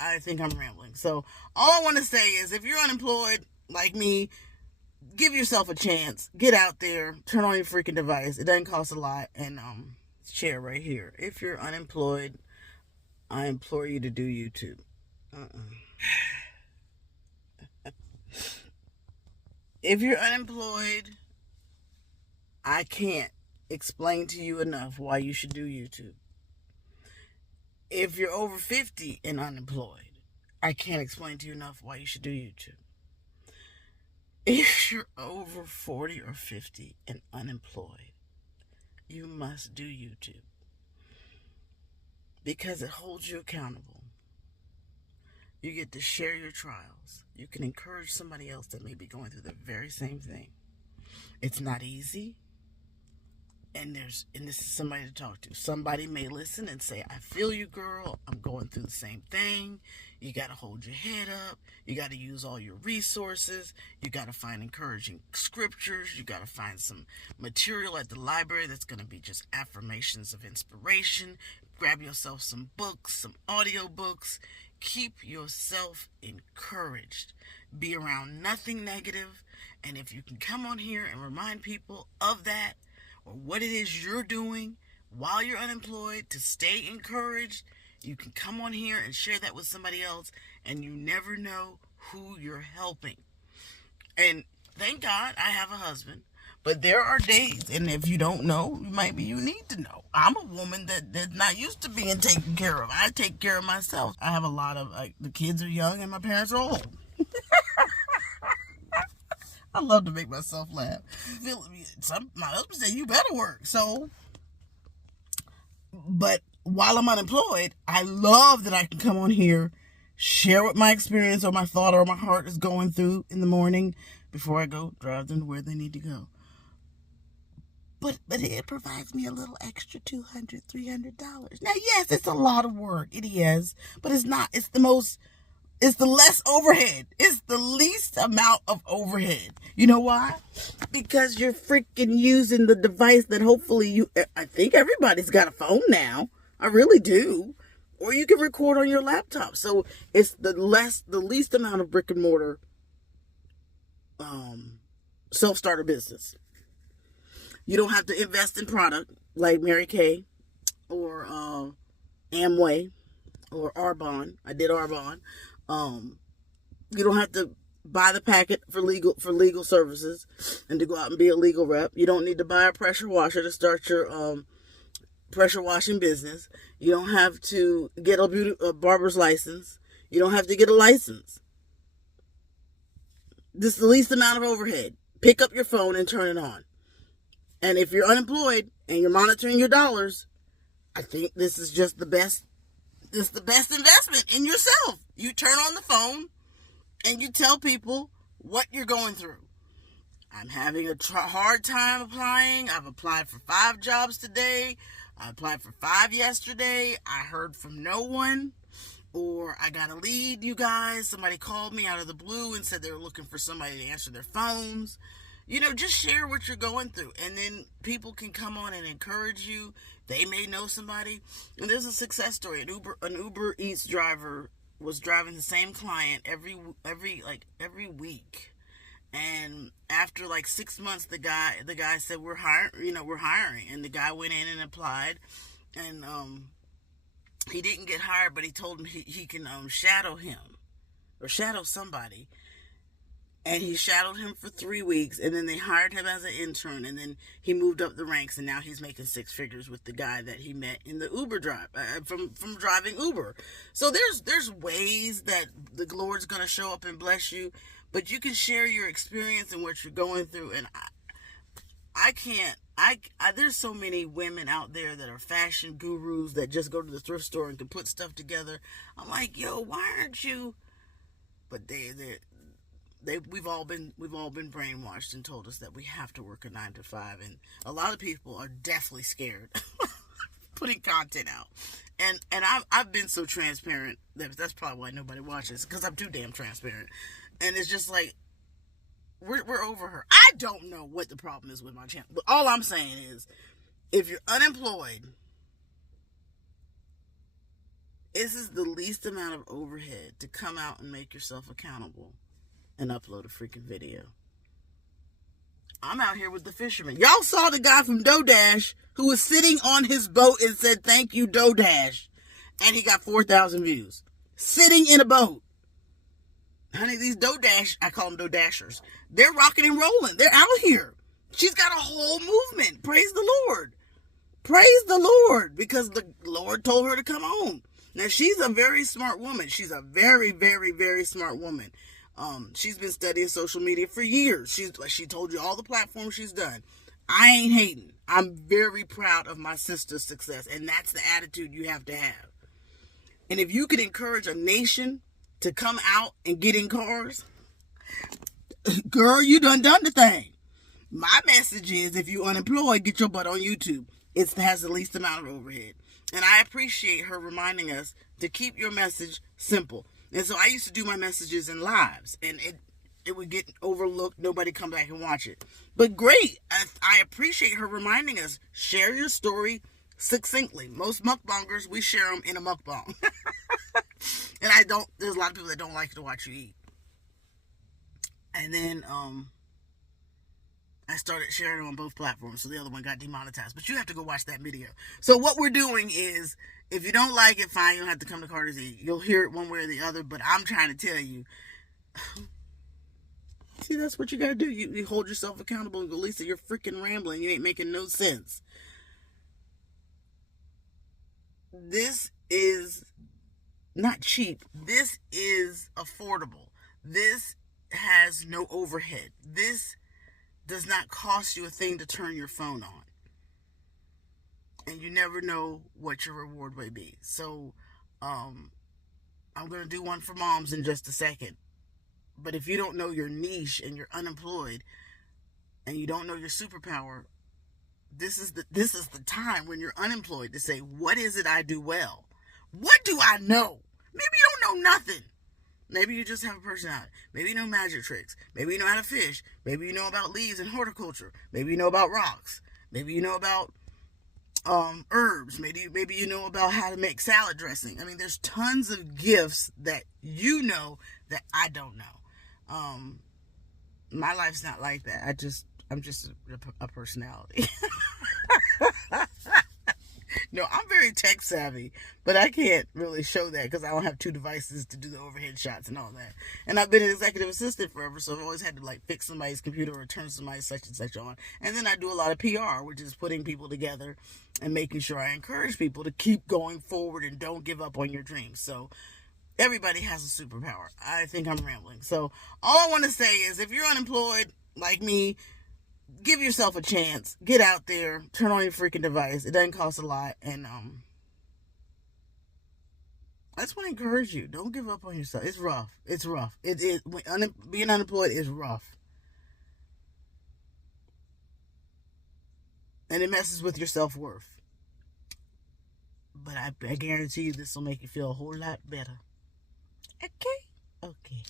I think I'm rambling. So all I want to say is, if you're unemployed like me, give yourself a chance. Get out there. Turn on your freaking device. It doesn't cost a lot. And share right here. If you're unemployed, I implore you to do YouTube. If you're unemployed, I can't explain to you enough why you should do YouTube. If you're over 50 and unemployed, I can't explain to you enough why you should do YouTube. If you're over 40 or 50 and unemployed, you must do YouTube. Because it holds you accountable. You get to share your trials. You can encourage somebody else that may be going through the very same thing. It's not easy. And this is somebody to talk to. Somebody may listen and say, I feel you, girl. I'm going through the same thing. You got to hold your head up. You got to use all your resources. You got to find encouraging scriptures. You got to find some material at the library that's going to be just affirmations of inspiration. Grab yourself some books, some audio books. Keep yourself encouraged. Be around nothing negative. And if you can come on here and remind people of that, or what it is you're doing while you're unemployed to stay encouraged, you can come on here and share that with somebody else, and you never know who you're helping. And thank God I have a husband, but there are days, and if you don't know, maybe you need to know. I'm a woman that's not used to being taken care of. I take care of myself. I have a lot of, the kids are young and my parents are old. I love to make myself laugh. My husband said, you better work. So, but while I'm unemployed, I love that I can come on here, share what my experience or my thought or my heart is going through in the morning before I go drive them to where they need to go. But it provides me a little extra $200, $300. Now, yes, it's a lot of work. It is. But it's not. It's the less overhead. It's the least amount of overhead. You know why? Because you're freaking using the device that hopefully I think everybody's got a phone now. I really do. Or you can record on your laptop. So it's the least amount of brick and mortar self-starter business. You don't have to invest in product like Mary Kay or Amway or Arbonne. I did Arbonne. You don't have to buy the packet for legal services and to go out and be a legal rep. You don't need to buy a pressure washer to start your pressure washing business. You don't have to get a barber's license. You don't have to get a license. This is the least amount of overhead. Pick up your phone and turn it on. And if you're unemployed and you're monitoring your dollars, I think this is just the best. This is the best investment in yourself. You turn on the phone and you tell people what you're going through. I'm having a hard time applying. I've applied for 5 jobs today. I applied for 5 yesterday. I heard from no one. Or I got a lead, you guys. Somebody called me out of the blue and said they were looking for somebody to answer their phones. Just share what you're going through. And then people can come on and encourage you. They may know somebody. And there's a success story. An Uber Eats driver was driving the same client every week. And after 6 months, the guy said, we're hiring. And the guy went in and applied. And he didn't get hired, but he told him he can shadow him or shadow somebody. And he shadowed him for 3 weeks, and then they hired him as an intern, and then he moved up the ranks, and now he's making 6 figures with the guy that he met in the Uber drive from driving Uber. So there's ways that the Lord's going to show up and bless you, but you can share your experience and what you're going through. And there's so many women out there that are fashion gurus that just go to the thrift store and can put stuff together. I'm like, yo, why aren't you? But we've all been brainwashed and told us that we have to work a 9 to 5, and a lot of people are definitely scared putting content out. And I've been so transparent that's probably why nobody watches, because I'm too damn transparent. And it's just like we're over her. I don't know what the problem is with my channel, but all I'm saying is, if you're unemployed This is the least amount of overhead to come out and make yourself accountable and upload a freaking video. I'm out here with the fisherman. Y'all saw the guy from DoorDash who was sitting on his boat and said, "Thank you, DoorDash." And he got 4,000 views. Sitting in a boat. Honey, these DoorDash, I call them DoorDashers, they're rocking and rolling. They're out here. She's got a whole movement. Praise the Lord. Praise the Lord. Because the Lord told her to come home. Now, she's a very smart woman. She's a very, very, very smart woman. She's been studying social media for years. She told you all the platforms she's done. I ain't hating. I'm very proud of my sister's success. And that's the attitude you have to have. And if you could encourage a nation to come out and get in cars, girl, you done the thing. My message is, if you're unemployed, get your butt on YouTube. It has the least amount of overhead. And I appreciate her reminding us to keep your message simple. And so I used to do my messages in lives, and it would get overlooked. Nobody come back and watch it. But great. I appreciate her reminding us, share your story succinctly. Most mukbangers, we share them in a mukbang. And there's a lot of people that don't like to watch you eat. And then I started sharing them on both platforms, so the other one got demonetized. But you have to go watch that video. So what we're doing is, if you don't like it, fine, you don't have to come to CarterEats. You'll hear it one way or the other, but I'm trying to tell you, see, that's what you got to do. You hold yourself accountable and go, "Lisa, you're freaking rambling. You ain't making no sense." This is not cheap. This is affordable. This has no overhead. This does not cost you a thing to turn your phone on. And you never know what your reward may be. So, I'm going to do one for moms in just a second. But if you don't know your niche and you're unemployed and you don't know your superpower, this is the time when you're unemployed to say, what is it I do well? What do I know? Maybe you don't know nothing. Maybe you just have a personality. Maybe you know magic tricks. Maybe you know how to fish. Maybe you know about leaves and horticulture. Maybe you know about rocks. Maybe you know about herbs. Maybe you know about how to make salad dressing. I mean, there's tons of gifts that you know that I don't know. My life's not like that. I'm just a personality. No, I'm very tech savvy, but I can't really show that because I don't have two devices to do the overhead shots and all that. And I've been an executive assistant forever, so I've always had to fix somebody's computer or turn somebody's such and such on. And then I do a lot of PR, which is putting people together and making sure I encourage people to keep going forward and don't give up on your dreams. So everybody has a superpower. I think I'm rambling. So all I want to say is, if you're unemployed like me, give yourself a chance. Get out there. Turn on your freaking device. It doesn't cost a lot. And I just want to encourage you. Don't give up on yourself. It's rough. It's rough. Being unemployed is rough. And it messes with your self-worth. But I guarantee you this will make you feel a whole lot better. Okay? Okay.